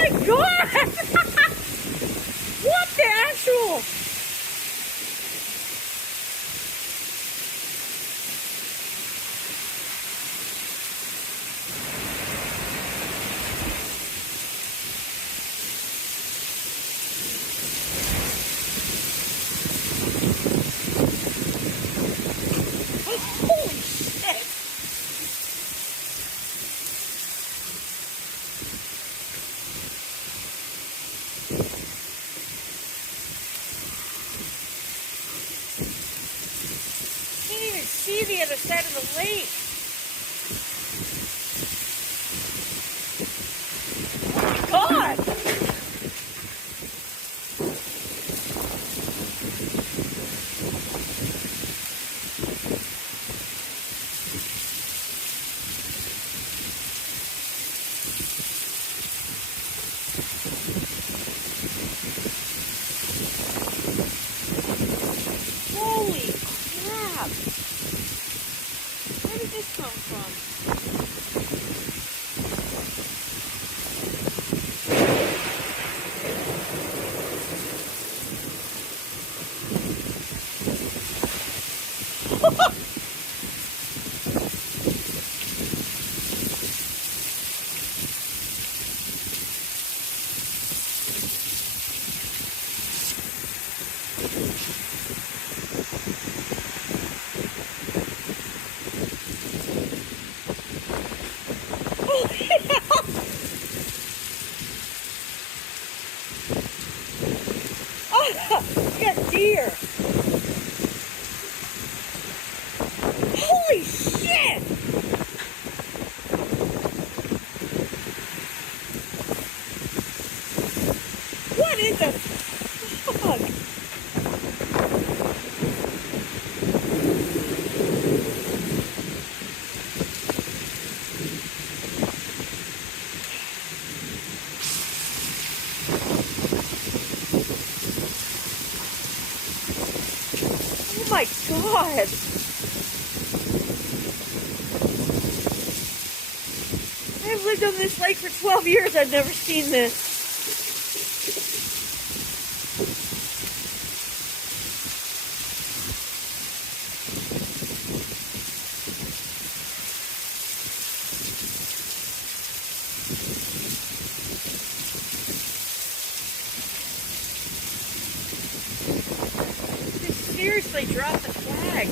my god! What the actual? Holy shit! Can't even see the other side of the lake. Oh my god! Holy crap! Where did this come from? Oh, we got deer. Holy shit! What in the fuck? Oh my god! I've lived on this lake for 12 years. I've never seen this. Just seriously drop the flag.